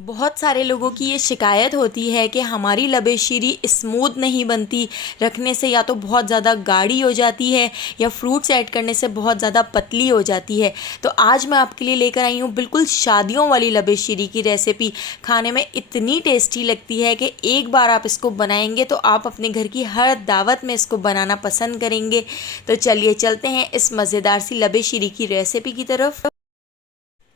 बहुत सारे लोगों की ये शिकायत होती है कि हमारी लबे शीरी स्मूथ नहीं बनती, रखने से या तो बहुत ज़्यादा गाढ़ी हो जाती है या फ्रूट्स ऐड करने से बहुत ज़्यादा पतली हो जाती है। तो आज मैं आपके लिए लेकर आई हूँ बिल्कुल शादियों वाली लबे शीरी की रेसिपी। खाने में इतनी टेस्टी लगती है कि एक बार आप इसको बनाएंगे तो आप अपने घर की हर दावत में इसको बनाना पसंद करेंगे। तो चलिए चलते हैं इस मज़ेदार सी लबे शीरी की रेसिपी की तरफ।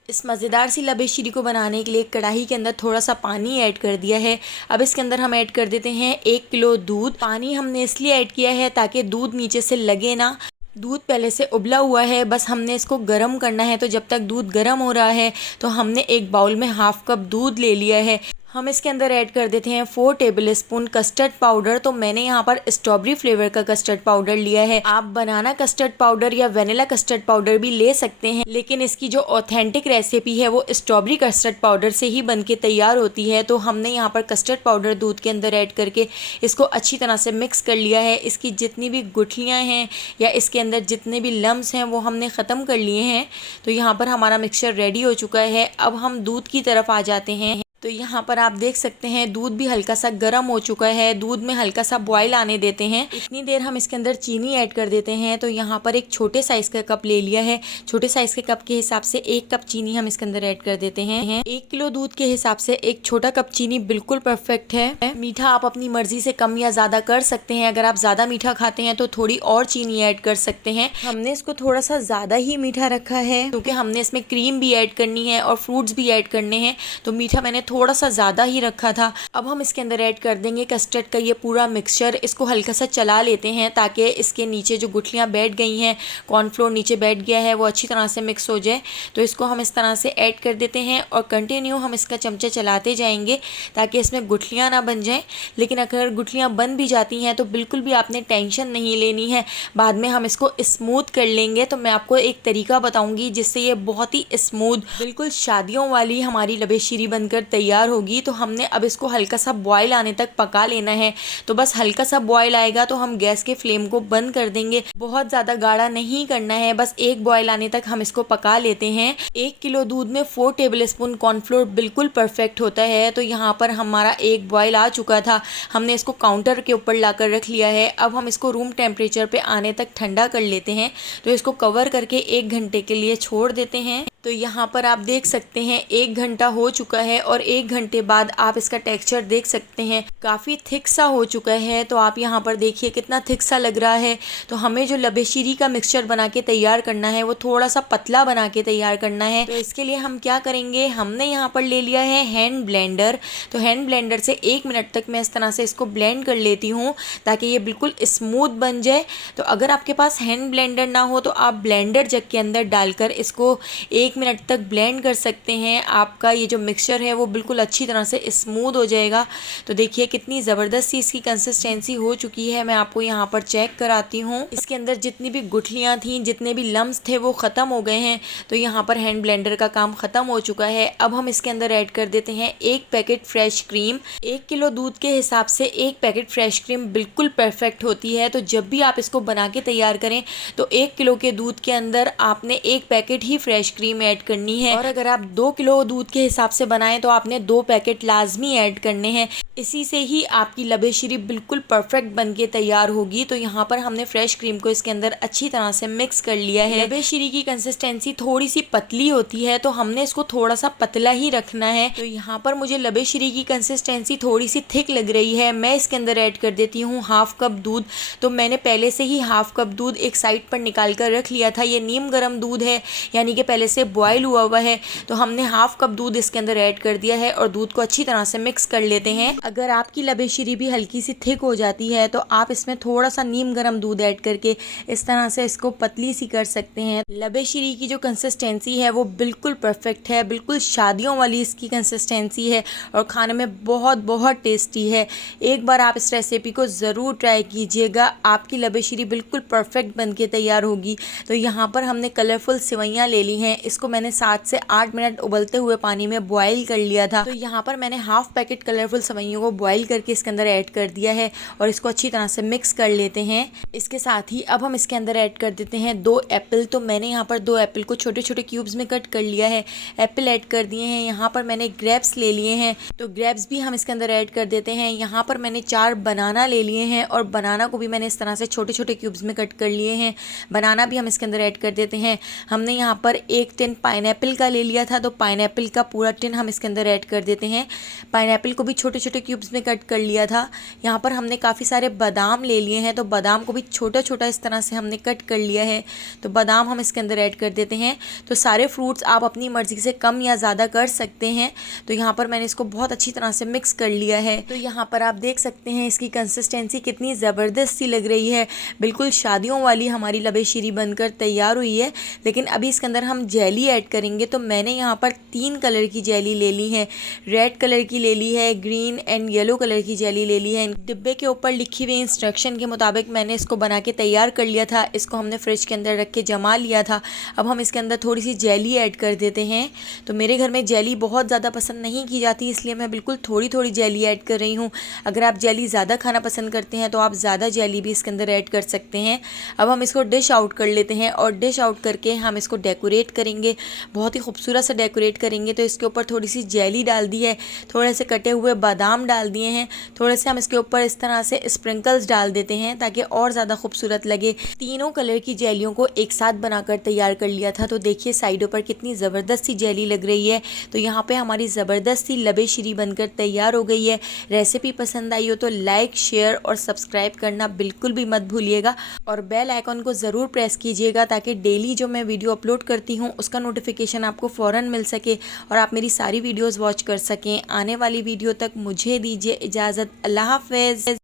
इस मज़ेदार सी लबे शीरी को बनाने के लिए एक कढ़ाई के अंदर थोड़ा सा पानी ऐड कर दिया है। अब इसके अंदर हम ऐड कर देते हैं 1 किलो दूध। पानी हमने इसलिए ऐड किया है ताकि दूध नीचे से लगे ना। दूध पहले से उबला हुआ है, बस हमने इसको गर्म करना है। तो जब तक दूध गर्म हो रहा है तो हमने एक बाउल में हाफ कप दूध ले लिया है। हम इसके अंदर ऐड कर देते हैं 4 टेबल स्पून कस्टर्ड पाउडर। तो मैंने यहाँ पर स्ट्रॉबेरी फ्लेवर का कस्टर्ड पाउडर लिया है। आप बनाना कस्टर्ड पाउडर या वेनिला कस्टर्ड पाउडर भी ले सकते हैं, लेकिन इसकी जो ऑथेंटिक रेसिपी है वो स्ट्रॉबेरी कस्टर्ड पाउडर से ही बन के तैयार होती है। तो हमने यहाँ पर कस्टर्ड पाउडर दूध के अंदर ऐड करके इसको अच्छी तरह से मिक्स कर लिया है। इसकी जितनी भी गुठलियाँ हैं या इसके अंदर जितने भी लम्स हैं वो हमने ख़त्म कर लिए हैं। तो यहाँ पर हमारा मिक्सचर रेडी हो चुका है। अब हम दूध की तरफ आ जाते हैं। तो यहाँ पर आप देख सकते हैं दूध भी हल्का सा गर्म हो चुका है। दूध में हल्का सा बॉयल आने देते हैं। इतनी देर हम इसके अंदर चीनी ऐड कर देते हैं। तो यहाँ पर एक छोटे साइज़ का कप ले लिया है। छोटे साइज़ के कप के हिसाब से 1 कप चीनी हम इसके अंदर ऐड कर देते हैं। 1 किलो दूध के हिसाब से एक छोटा कप चीनी बिल्कुल परफेक्ट है। मीठा आप अपनी मर्जी से कम या ज़्यादा कर सकते हैं। अगर आप ज़्यादा मीठा खाते हैं तो थोड़ी और चीनी ऐड कर सकते हैं। हमने इसको थोड़ा सा ज़्यादा ही मीठा रखा है क्योंकि हमने इसमें क्रीम भी ऐड करनी है और फ्रूट्स भी ऐड करने हैं। तो मीठा मैंने थोड़ा सा ज़्यादा ही रखा था। अब हम इसके अंदर ऐड कर देंगे कस्टर्ड का ये पूरा मिक्सचर। इसको हल्का सा चला लेते हैं ताकि इसके नीचे जो गुठलियाँ बैठ गई हैं, कॉर्नफ्लोर नीचे बैठ गया है, वो अच्छी तरह से मिक्स हो जाए। तो इसको हम इस तरह से ऐड कर देते हैं और कंटिन्यू हम इसका चमचा चलाते जाएंगे ताकि इसमें गुठलियाँ ना बन जाएँ। लेकिन अगर गुठलियाँ बन भी जाती हैं तो बिल्कुल भी आपने टेंशन नहीं लेनी है, बाद में हम इसको स्मूथ कर लेंगे। तो मैं आपको एक तरीका बताऊँगी जिससे ये बहुत ही स्मूथ, बिल्कुल शादियों वाली हमारी लबे शीरी बनकर तैयार होगी। तो हमने अब इसको हल्का सा बॉयल आने तक पका लेना है। तो बस हल्का सा बॉयल आएगा तो हम गैस के फ्लेम को बंद कर देंगे। बहुत ज़्यादा गाढ़ा नहीं करना है, बस एक बॉयल आने तक हम इसको पका लेते हैं। 1 किलो दूध में 4 टेबल स्पून कॉर्नफ्लोर बिल्कुल परफेक्ट होता है। तो यहाँ पर हमारा एक बॉयल आ चुका था। हमने इसको काउंटर के ऊपर लाकर रख लिया है। अब हम इसको रूम टेम्परेचर पे आने तक ठंडा कर लेते हैं। तो इसको कवर करके 1 घंटे के लिए छोड़ देते हैं। तो यहाँ पर आप देख सकते हैं 1 घंटा हो चुका है और 1 घंटे बाद आप इसका टेक्सचर देख सकते हैं, काफ़ी थिक सा हो चुका है। तो आप यहाँ पर देखिए कितना थिक सा लग रहा है। तो हमें जो लबे शीरी का मिक्सचर बना के तैयार करना है वो थोड़ा सा पतला बना के तैयार करना है। तो इसके लिए हम क्या करेंगे, हमने यहाँ पर ले लिया है हैंड ब्लेंडर। तो हैंड ब्लेंडर से 1 मिनट तक मैं इस तरह से इसको ब्लेंड कर लेती हूँ ताकि ये बिल्कुल स्मूथ बन जाए। तो अगर आपके पास हैंड ब्लेंडर ना हो तो आप ब्लेंडर जग के अंदर डालकर इसको 1 मिनट तक ब्लेंड कर सकते हैं। आपका ये जो मिक्सचर है वो बिल्कुल अच्छी तरह से स्मूथ हो जाएगा। तो देखिए कितनी ज़बरदस्त सी इसकी कंसिस्टेंसी हो चुकी है। मैं आपको यहाँ पर चेक कराती हूँ। इसके अंदर जितनी भी गुठलियाँ थीं, जितने भी लम्स थे वो ख़त्म हो गए हैं। तो यहाँ पर हैंड ब्लेंडर का काम ख़त्म हो चुका है। अब हम इसके अंदर ऐड कर देते हैं 1 पैकेट फ्रेश क्रीम। 1 किलो दूध के हिसाब से 1 पैकेट फ्रेश क्रीम बिल्कुल परफेक्ट होती है। तो जब भी आप इसको बना के तैयार करें तो 1 किलो के दूध के अंदर आपने 1 पैकेट ही फ्रेश क्रीम ऐड करनी है। और अगर आप 2 किलो दूध के हिसाब से बनाएं तो आपने 2 पैकेट लाजमी ऐड करने हैं। इसी से ही आपकी लबे शीरी बिल्कुल परफेक्ट बन के तैयार होगी। तो यहाँ पर हमने फ्रेश क्रीम को इसके अंदर अच्छी तरह से मिक्स कर लिया है। लबे शीरी की कंसिस्टेंसी थोड़ी सी पतली होती है तो हमने इसको थोड़ा सा पतला ही रखना है। तो यहाँ पर मुझे लबे शीरी की कंसिस्टेंसी थोड़ी सी थिक लग रही है। मैं इसके अंदर ऐड कर देती हूँ हाफ कप दूध। तो मैंने पहले से ही हाफ कप दूध एक साइड पर निकाल कर रख लिया था। ये नीम गर्म दूध है, यानी कि पहले से बॉयल हुआ है। तो हमने हाफ कप दूध इसके अंदर ऐड कर दिया है और दूध को अच्छी तरह से मिक्स कर लेते हैं। अगर आपकी लबे शीरी भी हल्की सी थिक हो जाती है तो आप इसमें थोड़ा सा नीम गर्म दूध ऐड करके इस तरह से इसको पतली सी कर सकते हैं। लबे शीरी की जो कंसिस्टेंसी है वो बिल्कुल परफेक्ट है, बिल्कुल शादियों वाली इसकी कंसिस्टेंसी है और खाने में बहुत बहुत टेस्टी है। एक बार आप इस रेसिपी को ज़रूर ट्राई कीजिएगा, आपकी लबे शीरी बिल्कुल परफेक्ट बन के तैयार होगी। तो यहाँ पर हमने कलरफुल सेवइयाँ ले ली हैं। इसको इसको मैंने 7 से 8 मिनट उबलते हुए पानी में बॉईल कर लिया था। तो यहाँ पर मैंने हाफ पैकेट कलरफुल सेवइयों को बॉईल करके इसके अंदर ऐड कर दिया है और इसको अच्छी तरह से मिक्स कर लेते हैं। इसके साथ ही अब हम इसके अंदर ऐड कर देते हैं 2 एप्पल। तो मैंने यहाँ पर 2 एप्पल को छोटे छोटे क्यूब्स में कट कर लिया है। एप्पल ऐड कर दिए हैं। यहाँ पर मैंने ग्रेप्स ले लिए हैं, तो ग्रेप्स भी हम इसके अंदर ऐड कर देते हैं। यहाँ पर मैंने 4 बनाना ले लिए हैं और बनाना को भी मैंने इस तरह से छोटे छोटे क्यूब्स में कट कर लिए हैं। बनाना भी हम इसके अंदर ऐड कर देते हैं। हमने यहाँ पर 1 टिन पाइनएप्पल का ले लिया था, तो पाइनएप्पल का पूरा टिन हम इसके अंदर ऐड कर देते हैं। पाइनएप्पल को भी छोटे छोटे क्यूब्स में कट कर लिया था। यहाँ पर हमने काफ़ी सारे बादाम ले लिए हैं, तो बादाम को भी छोटा छोटा इस तरह से हमने कट कर लिया है, तो बादाम हम इसके अंदर ऐड कर देते हैं। तो सारे फ्रूट्स आप अपनी मर्ज़ी से कम या ज़्यादा कर सकते हैं। तो यहाँ पर मैंने इसको बहुत अच्छी तरह से मिक्स कर लिया है। तो यहाँ पर आप देख सकते हैं इसकी कंसिस्टेंसी कितनी ज़बरदस्त सी लग रही है, बिल्कुल शादियों वाली हमारी लबेशीरी बनकर तैयार हुई है। लेकिन अभी इसके अंदर हम जेली ऐड करेंगे। तो मैंने यहाँ पर 3 कलर की जेली ले ली है, रेड कलर की ले ली है, ग्रीन एंड येलो कलर की जेली ले ली है। डिब्बे के ऊपर लिखी हुई इंस्ट्रक्शन के मुताबिक मैंने इसको बना के तैयार कर लिया था। इसको हमने फ्रिज के अंदर रख के जमा लिया था। अब हम इसके अंदर थोड़ी सी जेली ऐड कर देते हैं। तो मेरे घर में जेली बहुत ज़्यादा पसंद नहीं की जाती, इसलिए मैं बिल्कुल थोड़ी थोड़ी जेली ऐड कर रही हूँ। अगर आप जेली ज़्यादा खाना पसंद करते हैं तो आप ज़्यादा जेली भी इसके अंदर ऐड कर सकते हैं। अब हम इसको डिश आउट कर लेते हैं और डिश आउट करके हम इसको डेकोरेट करेंगे, बहुत ही खूबसूरत सा डेकोरेट करेंगे। तो इसके ऊपर थोड़ी सी जेली डाल दी है, थोड़े से कटे हुए बादाम डाल दिए हैं, थोड़े से हम इसके ऊपर इस तरह से स्प्रिंकल्स डाल देते हैं ताकि और ज़्यादा खूबसूरत लगे। तीनों कलर की जेलियों को एक साथ बनाकर तैयार कर लिया था। तो देखिए साइडों पर कितनी ज़बरदस्त सी जेली लग रही है। तो यहाँ पे हमारी ज़बरदस्त सी लबेशीरी बनकर तैयार हो गई है। रेसिपी पसंद आई हो तो लाइक, शेयर और सब्सक्राइब करना बिल्कुल भी मत भूलिएगा और बेल आइकॉन को ज़रूर प्रेस कीजिएगा ताकि डेली जो मैं वीडियो अपलोड करती हूँ उसका नोटिफिकेशन आपको फ़ौरन मिल सके और आप मेरी सारी वीडियोज़ वॉच कर सकें। आने वाली वीडियो तक मुझे दीजिए इजाज़त। अल्लाह हाफ़िज़।